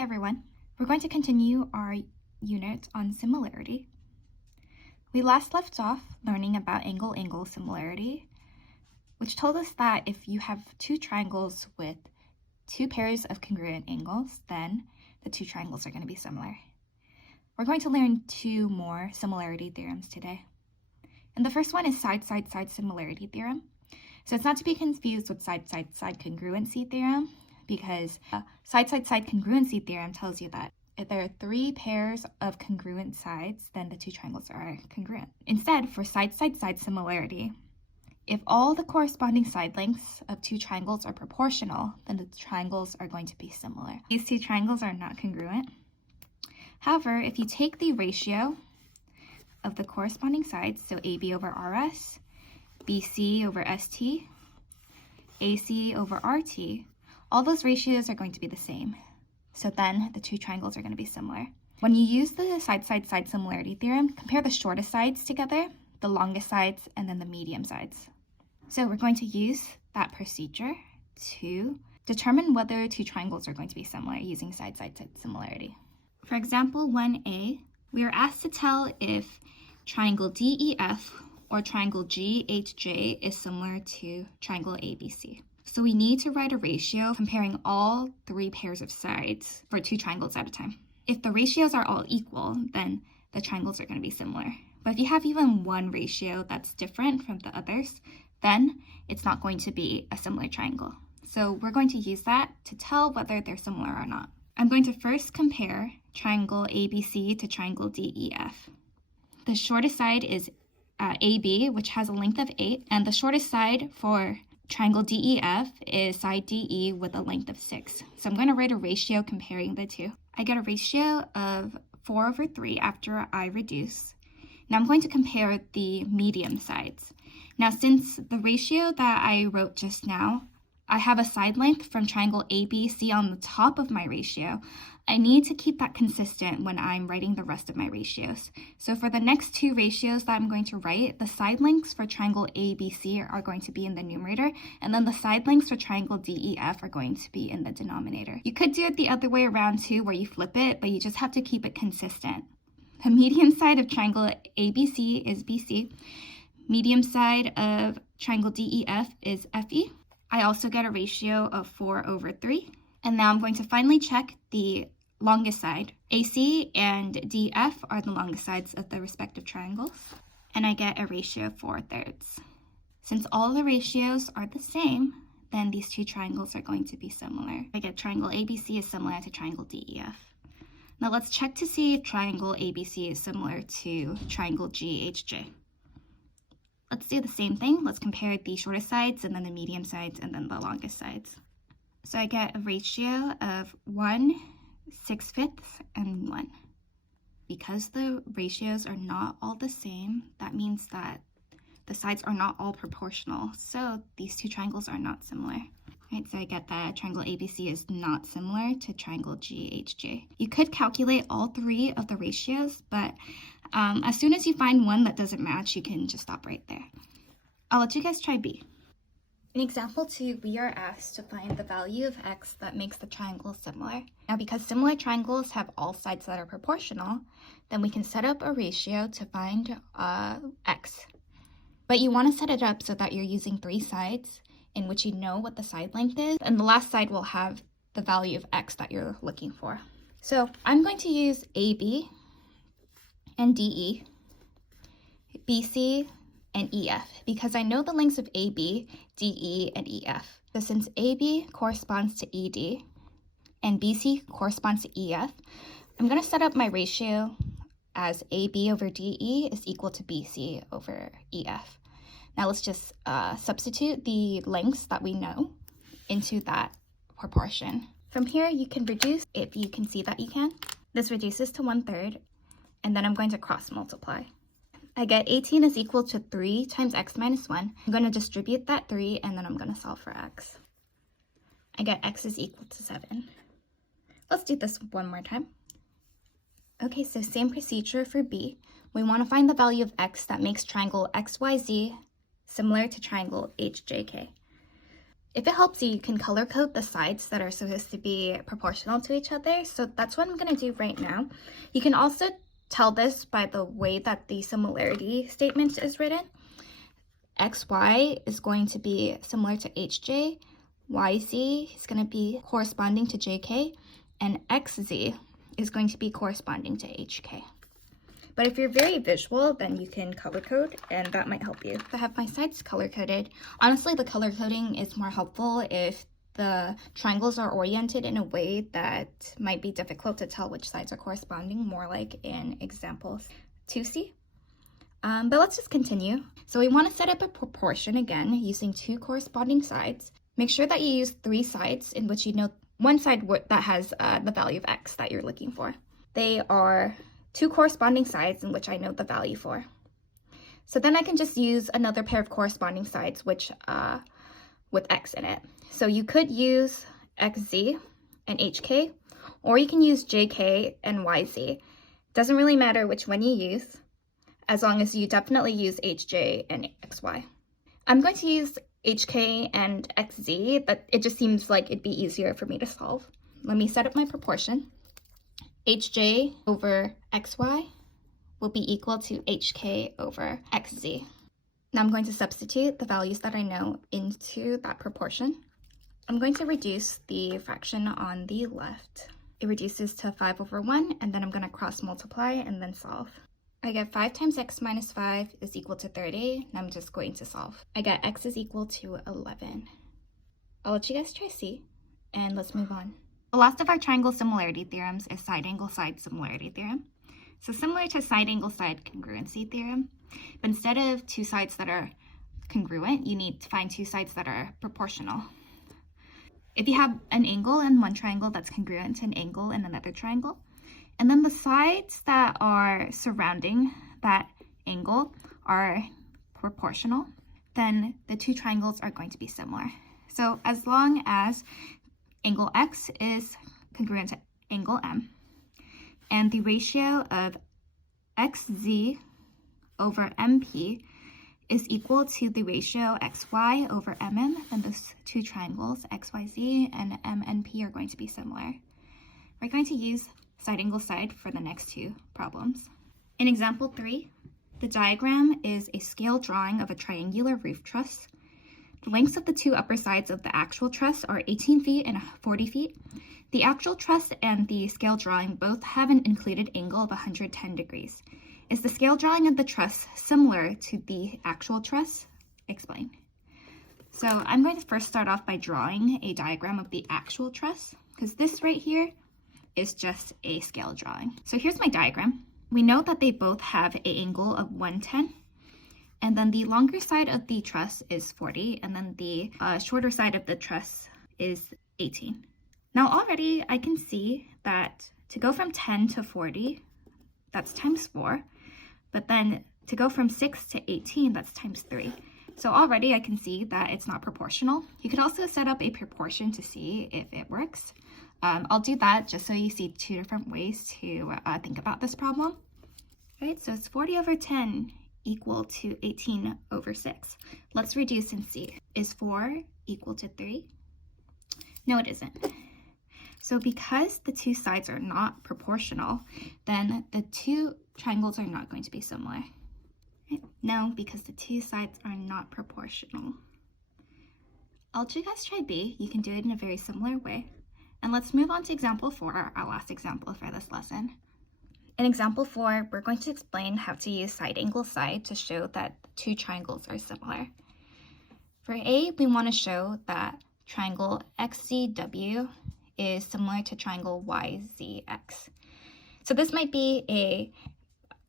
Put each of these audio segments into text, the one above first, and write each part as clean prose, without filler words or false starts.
Hey everyone, we're going to continue our unit on similarity. We last left off learning about angle-angle similarity, which told us that if you have two triangles with two pairs of congruent angles, then the two triangles are going to be similar. We're going to learn two more similarity theorems today. And the first one is side-side-side similarity theorem. So it's not to be confused with side-side-side congruency theorem, because side-side-side congruency theorem tells you that if there are three pairs of congruent sides, then the two triangles are congruent. Instead, for side-side-side similarity, if all the corresponding side lengths of two triangles are proportional, then the triangles are going to be similar. These two triangles are not congruent. However, if you take the ratio of the corresponding sides, so AB over RS, BC over ST, AC over RT, all those ratios are going to be the same. So then the two triangles are going to be similar. When you use the side-side-side similarity theorem, compare the shortest sides together, the longest sides, and then the medium sides. So we're going to use that procedure to determine whether two triangles are going to be similar using side-side-side similarity. For example 1a, we are asked to tell if triangle DEF or triangle GHJ is similar to triangle ABC. So we need to write a ratio comparing all three pairs of sides for two triangles at a time. If the ratios are all equal, then the triangles are going to be similar. But if you have even one ratio that's different from the others, then it's not going to be a similar triangle. So we're going to use that to tell whether they're similar or not. I'm going to first compare triangle ABC to triangle DEF. The shortest side is AB, which has a length of 8, and the shortest side for triangle DEF is side DE with a length of 6. So I'm going to write a ratio comparing the two. I get a ratio of 4 over 3 after I reduce. Now I'm going to compare the medium sides. Now since the ratio that I wrote just now, I have a side length from triangle ABC on the top of my ratio, I need to keep that consistent when I'm writing the rest of my ratios. So for the next two ratios that I'm going to write, the side lengths for triangle ABC are going to be in the numerator, and then the side lengths for triangle DEF are going to be in the denominator. You could do it the other way around too, where you flip it, but you just have to keep it consistent. The median side of triangle ABC is BC. Medium side of triangle DEF is FE. I also get a ratio of 4 over 3. And now I'm going to finally check the longest side. AC and DF are the longest sides of the respective triangles. And I get a ratio of 4/3. Since all the ratios are the same, then these two triangles are going to be similar. I get triangle ABC is similar to triangle DEF. Now let's check to see if triangle ABC is similar to triangle GHJ. Let's do the same thing. Let's compare the shortest sides and then the medium sides and then the longest sides. So I get a ratio of 1 6/5 and 1. Because the ratios are not all the same, that means that the sides are not all proportional. So these two triangles are not similar. Right, so I get that triangle ABC is not similar to triangle GHJ. You could calculate all three of the ratios, but as soon as you find one that doesn't match, you can just stop right there. I'll let you guys try B. In example 2, we are asked to find the value of x that makes the triangle similar. Now, because similar triangles have all sides that are proportional, then we can set up a ratio to find x. But you want to set it up so that you're using three sides in which you know what the side length is, and the last side will have the value of x that you're looking for. So I'm going to use AB and DE, BC, and EF, because I know the lengths of AB, DE, and EF. So since AB corresponds to ED, and BC corresponds to EF, I'm going to set up my ratio as AB over DE is equal to BC over EF. Now let's just substitute the lengths that we know into that proportion. From here, you can reduce if you can see that you can. This reduces to 1/3, and then I'm going to cross multiply. I get 18 is equal to 3 times x minus 1. I'm going to distribute that 3, and then I'm going to solve for x. I get x is equal to 7. Let's do this one more time. Okay, so same procedure for B. We want to find the value of x that makes triangle XYZ similar to triangle HJK. If it helps you, you can color code the sides that are supposed to be proportional to each other. So that's what I'm going to do right now. You can also tell this by the way that the similarity statement is written. XY is going to be similar to HJ, YZ is going to be corresponding to JK, and XZ is going to be corresponding to HK. But if you're very visual, then you can color code, and that might help you. I have my sides color coded. Honestly, the color coding is more helpful if the triangles are oriented in a way that might be difficult to tell which sides are corresponding, more like in example 2C. But let's just continue. So we want to set up a proportion again using two corresponding sides. Make sure that you use three sides in which you know one side that has the value of x that you're looking for. They are two corresponding sides in which I know the value for. So then I can just use another pair of corresponding sides which with x in it. So you could use xz and hk, or you can use jk and yz. Doesn't really matter which one you use, as long as you definitely use hj and xy. I'm going to use hk and xz, but it just seems like it'd be easier for me to solve. Let me set up my proportion. Hj over xy will be equal to hk over xz. Now I'm going to substitute the values that I know into that proportion. I'm going to reduce the fraction on the left. It reduces to 5 over 1, and then I'm going to cross multiply and then solve. I get 5 times x minus 5 is equal to 30, and I'm just going to solve. I get x is equal to 11. I'll let you guys try C, and let's move on. The last of our triangle similarity theorems is side angle side similarity theorem. So similar to side angle side congruency theorem, but instead of two sides that are congruent, you need to find two sides that are proportional. If you have an angle in one triangle that's congruent to an angle in another triangle, and then the sides that are surrounding that angle are proportional, then the two triangles are going to be similar. So as long as angle X is congruent to angle M, and the ratio of XZ over MP is equal to the ratio XY over MM, then those two triangles, XYZ and MNP, are going to be similar. We're going to use side angle side for the next two problems. In example 3, the diagram is a scale drawing of a triangular roof truss. The lengths of the two upper sides of the actual truss are 18 feet and 40 feet. The actual truss and the scale drawing both have an included angle of 110 degrees. Is the scale drawing of the truss similar to the actual truss? Explain. So I'm going to first start off by drawing a diagram of the actual truss, because this right here is just a scale drawing. So here's my diagram. We know that they both have an angle of 110, and then the longer side of the truss is 40, and then the shorter side of the truss is 18. Now already I can see that to go from 10 to 40, that's times 4, but then to go from 6 to 18, that's times 3. So already I can see that it's not proportional. You could also set up a proportion to see if it works. I'll do that just so you see two different ways to think about this problem. Right, so it's 40 over 10 equal to 18 over 6. Let's reduce and see. Is 4 equal to 3? No, it isn't. So because the two sides are not proportional, then the two triangles are not going to be similar. Right? No, because the two sides are not proportional. I'll let you guys try B. You can do it in a very similar way. And let's move on to example 4, our last example for this lesson. In example 4, we're going to explain how to use side angle side to show that the two triangles are similar. For A, we want to show that triangle XZW is similar to triangle YZX. So this might be a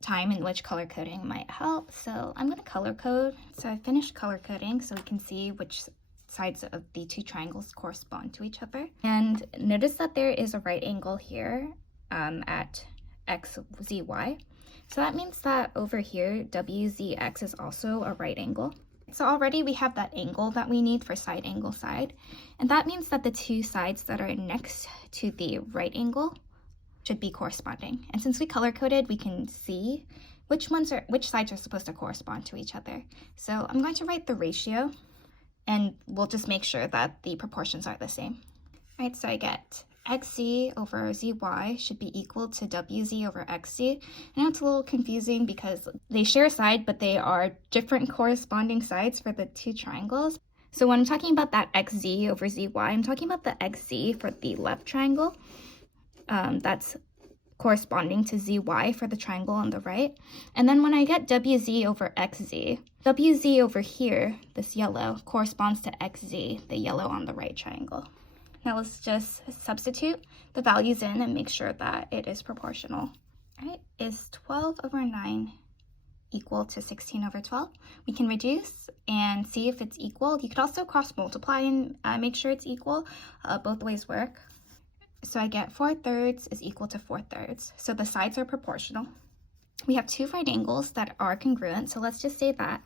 time in which color coding might help. So I'm going to color code. So I finished color coding so we can see which sides of the two triangles correspond to each other. And notice that there is a right angle here at XZY. So that means that over here, WZX is also a right angle. So already we have that angle that we need for side angle side. And that means that the two sides that are next to the right angle should be corresponding. And since we color coded, we can see which sides are supposed to correspond to each other. So I'm going to write the ratio and we'll just make sure that the proportions are the same. All right, so I get xz over zy should be equal to wz over xz. I know it's a little confusing because they share a side, but they are different corresponding sides for the two triangles. So when I'm talking about that xz over zy, I'm talking about the xz for the left triangle. That's corresponding to zy for the triangle on the right. And then when I get wz over xz, wz over here, this yellow, corresponds to xz, the yellow on the right triangle. Now let's just substitute the values in and make sure that it is proportional. All right, is 12 over 9 equal to 16 over 12? We can reduce and see if it's equal. You could also cross multiply and make sure it's equal. Both ways work. So I get 4/3 is equal to 4/3. So the sides are proportional. We have two right angles that are congruent, so let's just say that.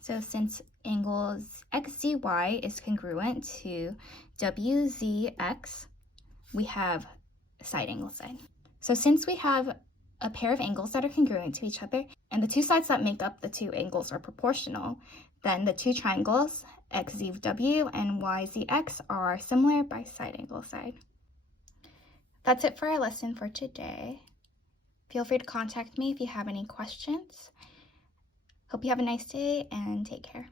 So since angles xzy is congruent to wzx, we have side angle side. So since we have a pair of angles that are congruent to each other, and the two sides that make up the two angles are proportional, then the two triangles, xzw and yzx, are similar by side angle side. That's it for our lesson for today. Feel free to contact me if you have any questions. Hope you have a nice day and take care.